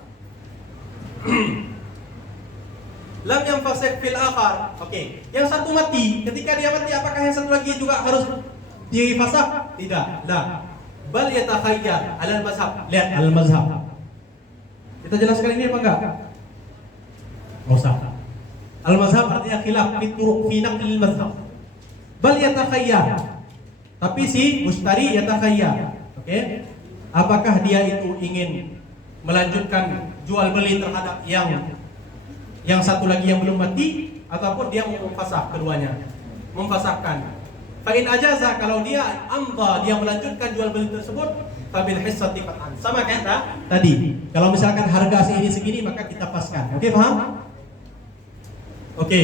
Lam yang fasih fil akhar. Oke. Yang satu mati. Ketika dia mati, apakah yang satu lagi juga harus difasah? Tidak. Lah. Bal yatakhayyar alal mazhab. Lihat al mazhab. Kita jelaskan ini apa enggak? Enggak usah. Al mazhab artinya khilaf fi turuq fi naqlil mazhab. Bal yatakhayyar. Tapi si mustari yatakhayyar. Oke. Apakah dia itu ingin melanjutkan jual beli terhadap yang satu lagi yang belum mati, ataupun dia mau memfasah keduanya, memfasahkan. Fa'in ajaza, kalau dia amdha, dia melanjutkan jual beli tersebut, fabil hissati qat'an. Sama kayak tadi. Kalau misalkan harga segini maka kita paskan. Oke, paham? Oke.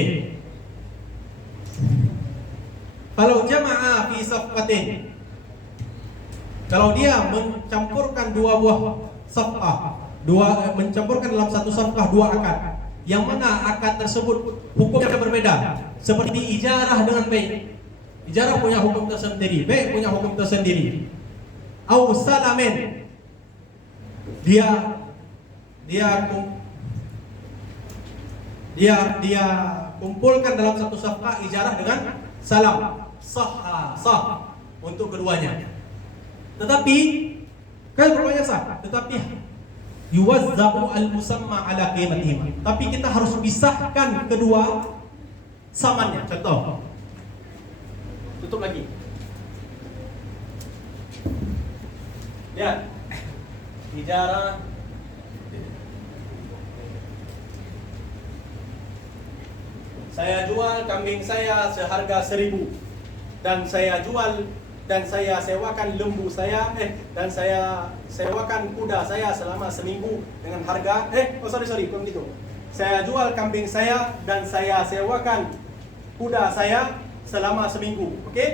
Kalau jama'a fi safqatin, kalau dia mencampurkan 2 buah safqah, mencampurkan dalam satu safqah 2 akad, yang mana akad tersebut hukumnya berbeda, seperti ijarah dengan bai'. Ijarah punya hukum tersendiri, bai' punya hukum tersendiri. Au salamin, dia kumpulkan dalam satu safqah ijarah dengan salam, sah untuk keduanya. Tetapi kan berbanyak sah, tetapi yuwazza'u al-musamma ala qimatihim. Tapi kita harus pisahkan kedua samannya. Contoh. Tutup lagi. Lihat. Ijarah. Saya jual kambing saya seharga 1.000 dan saya sewakan lembu saya dan saya sewakan kuda saya selama seminggu dengan harga bukan gitu. Saya jual kambing saya dan saya sewakan kuda saya selama seminggu, oke?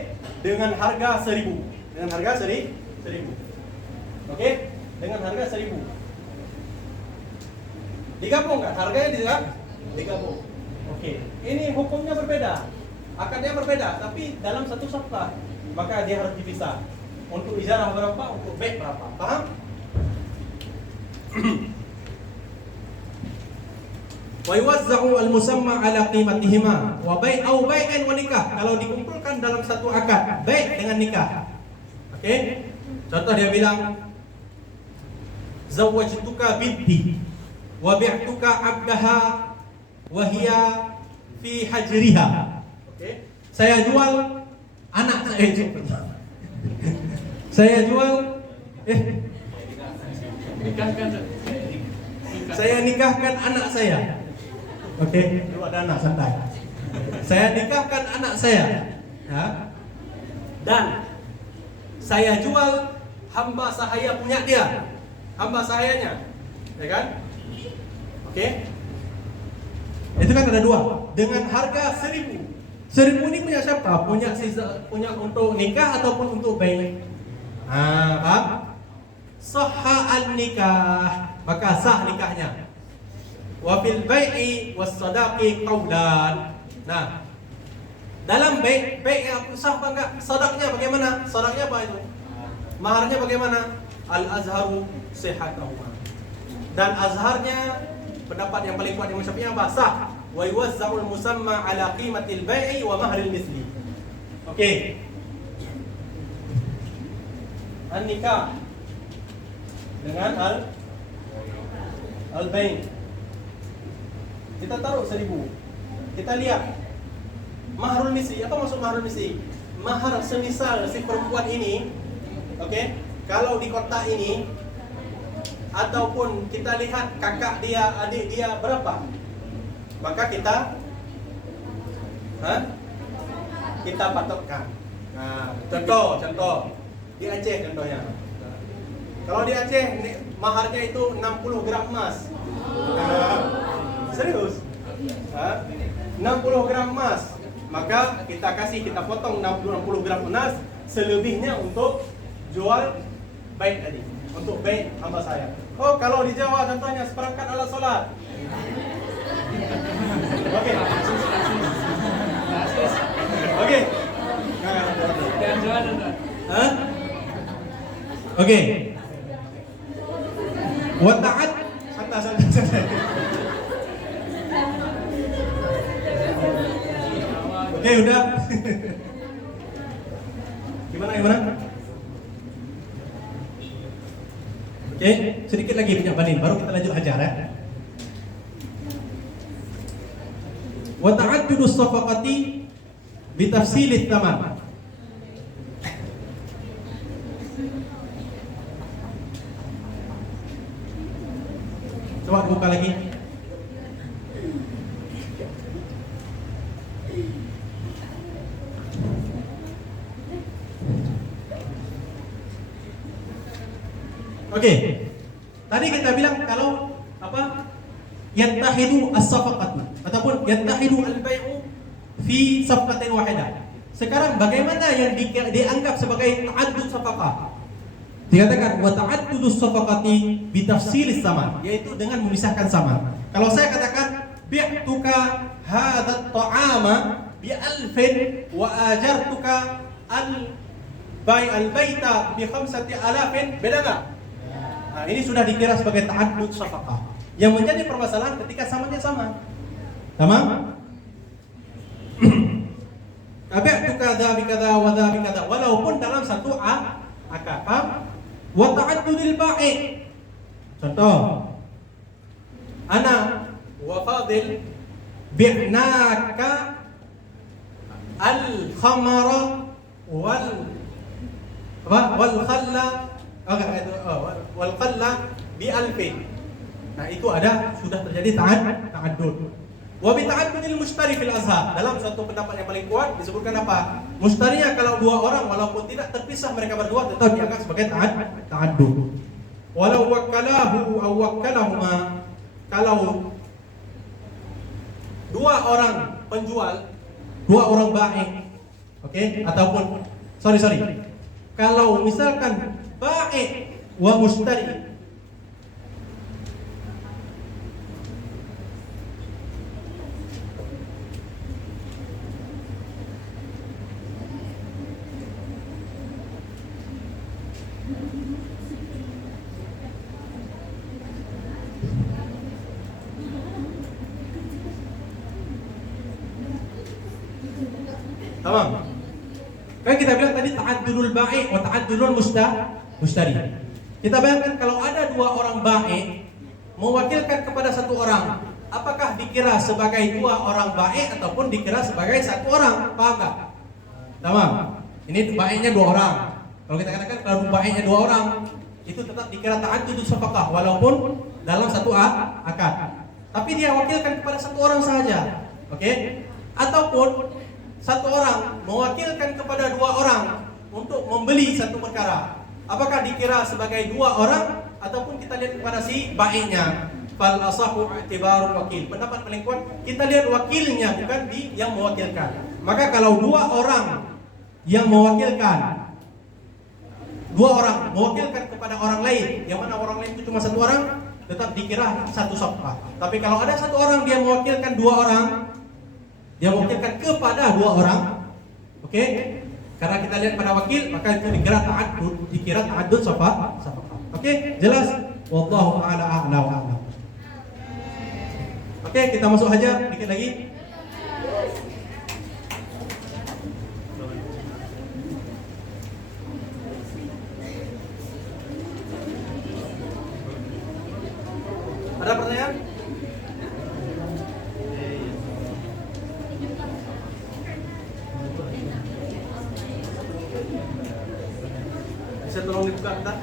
Dengan harga 1.000. Dengan harga 1.000. Oke? Dengan harga 1.000. Digabung kan? Harganya digabung. Oke. Ini hukumnya berbeda. Akadnya berbeda, tapi dalam satu safqah. Maka dia harus dipisah. Untuk ijarah berapa, untuk bai' berapa. Paham? Wa yuwazza'u al-musamma ala qimatihima wa bai' au bai'an wa nikah. Kalau dikumpulkan dalam satu akad, bai' dengan nikah. Oke? Contoh dia bilang, zawwajtuka binti wa bi'tuka 'abdaha wa hiya fi hajriha. Oke. Saya jual anak saya. Saya jual saya nikahkan anak saya. Oke, lu ada anak santai. Saya nikahkan anak saya. Ya. Dan saya jual hamba sahaya punya dia. Hamba sahayanya. Ya kan? Oke. Itu kan ada dua. Dengan harga 1.000. 1.000 ini punya siapa? Punya untuk nikah ataupun untuk bai? Paham? Sahha an-nikah, maka sah nikahnya. Wa fil bai'i was sadaqi qaulan. Nah, dalam bai sah apa enggak? Sadaqnya bagaimana? Sadaqnya apa itu? Maharnya bagaimana? Al-azharu sihhatahuma. Dan azharnya pendapat yang paling kuat yang Syafi'i apa? Sah. Wa yuwazza'ul musamma ala qimatil bai'i wa mahril misli. Oke. An-nikah dengan al-bai'. Kita taruh 1.000. Kita lihat mahrul misli. Apa maksud mahrul misli? Mahar semisal si perempuan ini, oke, kalau di kota ini ataupun kita lihat kakak dia, adik dia berapa, maka kita patutkan. Nah, contoh di Aceh contohnya. Kalau di Aceh maharnya itu 60 gram emas. Serius? 60 gram emas. Maka kita potong 60 gram emas, selebihnya untuk jual baik tadi. Untuk baik hamba saya. Oh, kalau di Jawa contohnya seperangkat alat salat. Oke. Oke. Oke. Wa ta'ad santai. Oke, udah. Gimana? Oke, sedikit lagi punya banding, baru kita lanjut ajar ya. Wa ta'addudus shafaqati bi tafsilit thaman. Coba buka lagi. Oke. Tadi kita bilang kalau apa? Yattahidu as-safaqatu ataupun yattahidu al-bai'u fi safqatin wahidah. Sekarang bagaimana yang dianggap sebagai ta'addud safaqah? Dikatakan wa ta'addudus safaqati bi tafsilis saman, yaitu dengan memisahkan saman. Kalau saya katakan bi'tuka hadzal ta'ama bi 1,000 wa ajartuka al-baita bi 5,000, beda enggak? Nah, ini sudah dikira sebagai ta'addud safaqah. Yang menjadi permasalahan ketika samannya sama. Tamam? Tabi'tuka dza bi kadza wa dza bi kadza, walaupun dalam satu akad. Paham? Wa ta'addudil bai'. Contoh. Ana wa Fadil bi'naka al-khamara wal khalla wal khalla bi 1,000. Nah, itu sudah terjadi ta'addud. Wa bi ta'addudil mushtari fil azhar. Dalam suatu pendapat yang paling kuat disebutkan apa? Mushtarinya kalau 2 orang walaupun tidak terpisah mereka berdua tetap dianggap sebagai ta'addud. Walau wakkalahu aw wakkalahuma, kalau 2 orang penjual, 2 orang bai', oke, ataupun sorry. Kalau misalkan bai' wa mushtari, tamam. Kan kita bilang tadi ta'addudul bai' wa ta'addudul mushtari. Kita bayangkan kalau ada dua orang baik mewakilkan kepada satu orang, apakah dikira sebagai dua orang baik ataupun dikira sebagai satu orang? Paham tak? Tamam. Ini baiknya dua orang. Kalau kita katakan kalau baiknya dua orang, itu tetap dikira ta'addudus shafaqah walaupun dalam satu akad. Tapi dia wakilkan kepada satu orang saja. Oke? Ataupun satu orang mewakilkan kepada dua orang untuk membeli satu perkara. Apakah dikira sebagai dua orang ataupun kita lihat kepada si baiknya? Fal asahu i'tibarul wakil. Pendapat paling kuat kita lihat wakilnya, bukan yang mewakilkan. Maka kalau dua orang yang mewakilkan, dua orang mewakilkan kepada orang lain, yang mana orang lain itu cuma satu orang, tetap dikira satu shafqah. Tapi kalau ada satu orang dia mewakilkan dua orang, dia mewakilkan kepada dua orang, oke? Karena kita lihat pada wakil, maka itu dikira ta'addud shafaqah. Oke, jelas? Wallahu a'la a'la wa a'lam. Oke, kita masuk aja dikit lagi. Ada pertanyaan? Bisa tolong dibuka bentar?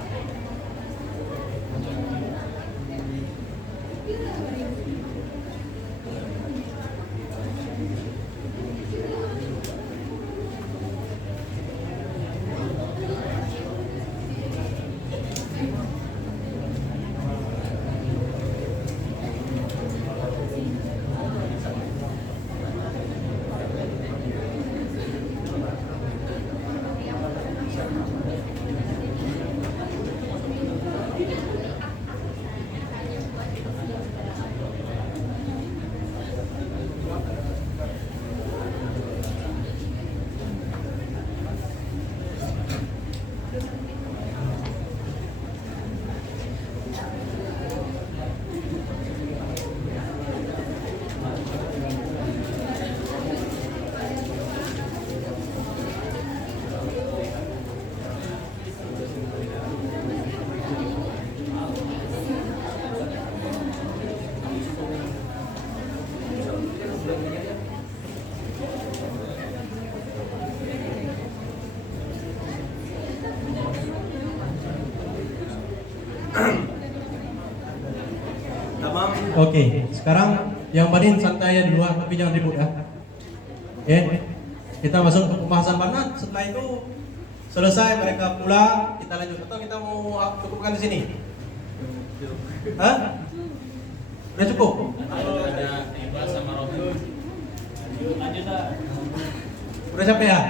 Oke, sekarang yang paling santai di luar, tapi jangan ribut ya. Oke, kita masuk ke pembahasan mana. Setelah itu selesai mereka pulang, kita lanjut atau kita mau cukupkan di sini? Hah? Udah cukup? Ada tiba sama Robin. Lanjut lah. Udah capek ya?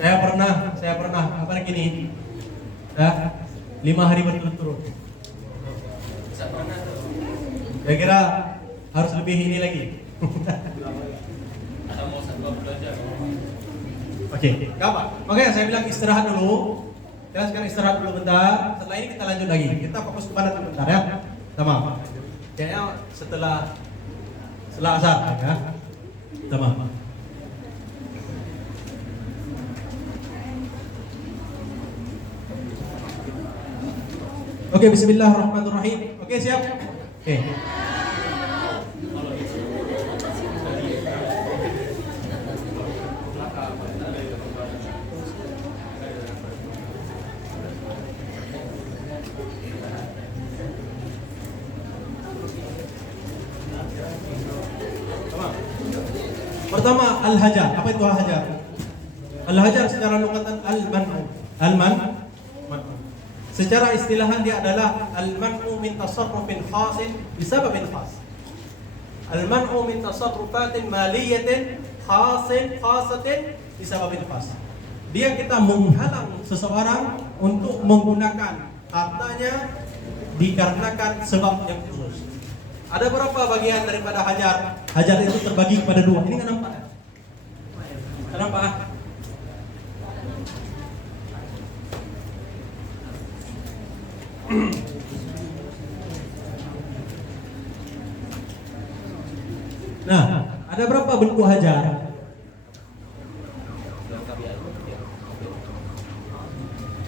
Saya pernah apa gini? Ya, 5 hari berturut-turut. Saya kira harus lebih ini lagi. Atau mau satu belajar. Oke, nggak apa. Makanya saya bilang istirahat dulu. Kita sekarang istirahat dulu bentar. Setelah ini kita lanjut lagi. Kita fokus kepada dulu bentar ya. Tamam. Kayaknya setelah asar ya. Tamam. Oke, bismillahirrahmanirrahim. Oke, siap? Oke. Pertama, al-hajar. Apa itu al-hajar? Al-hajar secara lugatan al-man'u. Al-man'u. Secara istilahan dia adalah al-man'u min tasarrufin khasin bisababin khas. Al-man'u min tasarrufatin maliyatin khasatin bisababin khas. Dia kita menghalang seseorang untuk menggunakan hartanya dikarenakan sebab yang khusus. Ada berapa bagian daripada hajar? Hajar itu terbagi kepada dua. Ini nggak nampak? Kenapa? Nah, ada berapa bentuk hajar?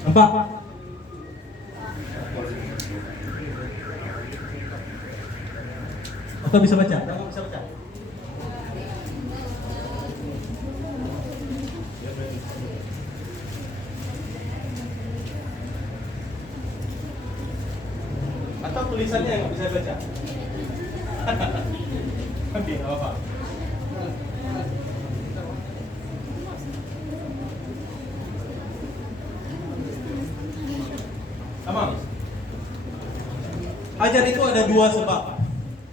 Nampak? Atau bisa baca? Kamu bisa baca? Atau tulisannya yang nggak bisa baca? Oke, nggak apa-apa. Sama. Hajar itu ada dua sebab.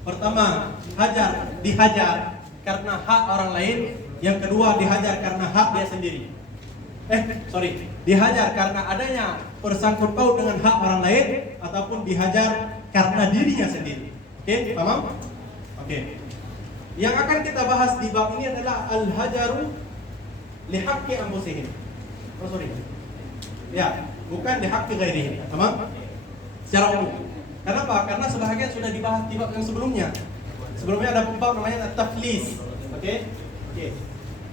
Pertama, dihajar karena hak orang lain. Yang kedua, dihajar karena hak dia sendiri. Dihajar karena adanya bersangkut paut dengan hak orang lain, ataupun dihajar karena dirinya sendiri. Oke, paham? Oke. Yang akan kita bahas di bab ini adalah al-hajaru li haqqi anfusihim. Ya, bukan li haqqi ghairihim. Paham? Secara umum. Kenapa? Karena sebahagian sudah dibahas di bab yang sebelumnya. Sebelumnya ada bab namanya at-taflis. Oke?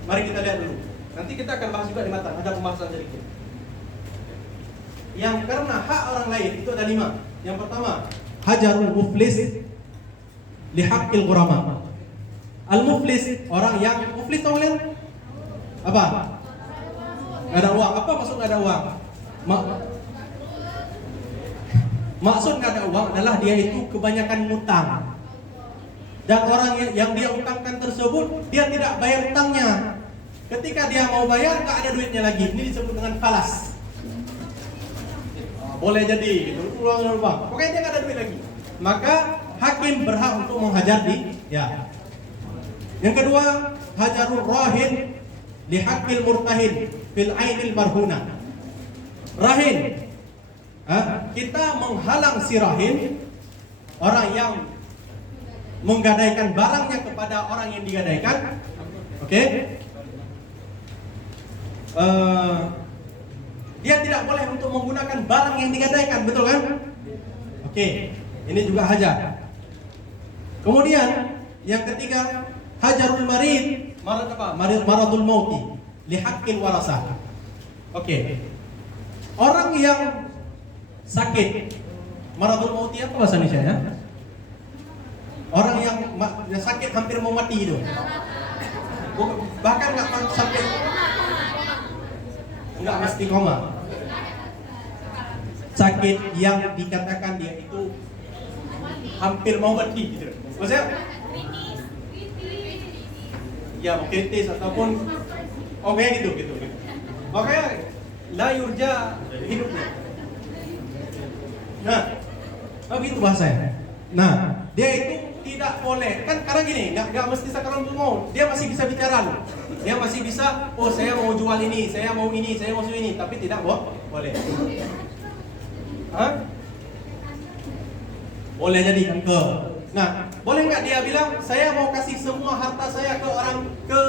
Mari kita lihat dulu. Nanti kita akan bahas juga di matan, ada pembahasan sedikit. Yang karena hak orang lain itu ada 5. Yang pertama, hajarul muflis li haqqil ghurama. Al-muflis, orang yang muflis tahu kalian? Apa? Gak ada uang. Apa maksud gak ada uang? Maksud gak ada uang adalah dia itu kebanyakan ngutang. Dan orang yang dia utangkan tersebut, dia tidak bayar utangnya. Ketika dia mau bayar, gak ada duitnya lagi. Ini disebut dengan falas. Boleh jadi gitu, uang. Pokoknya dia gak ada duit lagi. Maka hakim berhak untuk menghajar ya. Yang kedua, hajarul rahin li haqqil murtahin fil ainil marhuna. Rahin, kita menghalang si rahin, orang yang menggadaikan barangnya kepada orang yang digadaikan. Oke? Dia tidak boleh untuk menggunakan barang yang digadaikan, betul kan? Oke, ini juga hajar. Kemudian yang ketiga, hajarul marid, maradul mauti li haqqil warasah. Oke. Orang yang sakit, maradul mauti apa bahasa Indonesia ya? Orang yang sakit hampir mau mati itu. Bahkan nggak sampai, nggak mesti koma. Sakit yang dikatakan dia itu hampir mau mati gitu. Maksudnya ya kritis ataupun gitu. Makanya la yurja hidupnya. Nah, begitu bahasanya. Nah, dia itu tidak boleh kan, karena gini, nggak mesti sakaratul maut, dia masih bisa bicara loh. Dia masih bisa, oh saya mau jual ini, saya mau ini, tapi tidak boleh. Boleh jadi ke. Nah, boleh nggak dia bilang saya mau kasih semua harta saya ke orang ke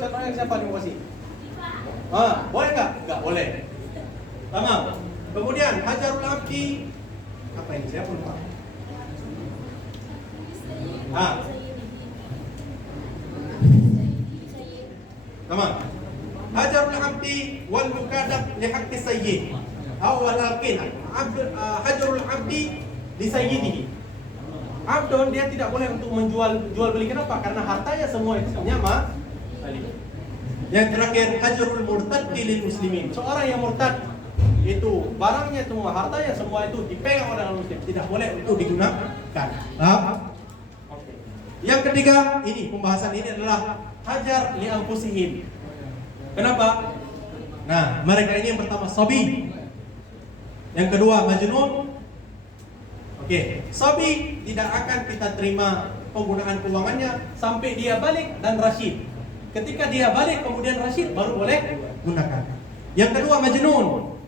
contohnya siapa yang mau kasih? Boleh nggak? Nggak boleh. Tamam. Kemudian hajarul abdi, apa ini? Saya pun lupa. Tamam. Hajarul abdi wal mukadab li haqqi sayyid. Walakin hajarul abdi li sayyidihi. Abdon dia tidak boleh untuk jual beli. Kenapa? Karena hartanya semua itu punya Malik. Yang terakhir, hajarul murtad lil muslimin. Seorang yang murtad itu barangnya semua, hartanya semua itu dipegang oleh orang muslim, tidak boleh untuk digunakan. Yang ketiga, ini pembahasan ini adalah hajar li anfusihim. Kenapa? Nah, mereka ini yang pertama sabi. Yang kedua majnun. Sabi tidak akan kita terima penggunaan keuangannya sampai dia balik dan rasyid. Ketika dia balik kemudian rasyid baru boleh gunakan. Yang kedua majnun.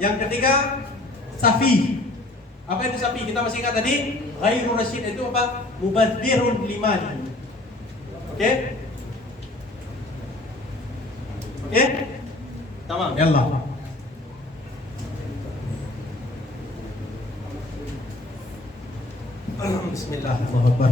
Yang ketiga safi. Apa itu safi? Kita masih ingat tadi, ghairu rasyid itu apa? Mubadzirun limali. Oke? Tamam. Yallah. Bismillah, Allahu Akbar.